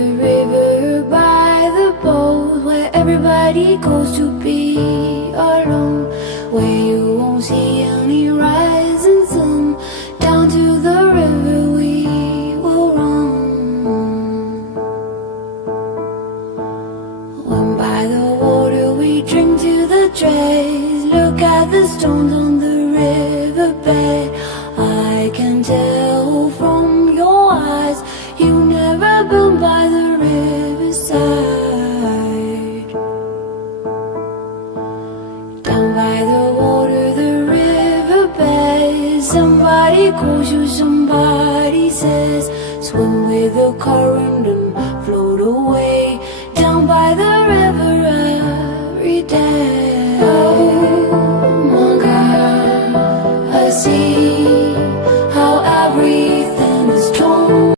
the river by the boat, where everybody goes to be alone, where you won't see any rising sun. Down to the river we will run. When by the water we drink to the dregs, look at the stones on the riverbed. I can tell from your eyes you never been by the riverside. Down by the water, the riverbed, somebody calls you, somebody says, swim with the current and float away.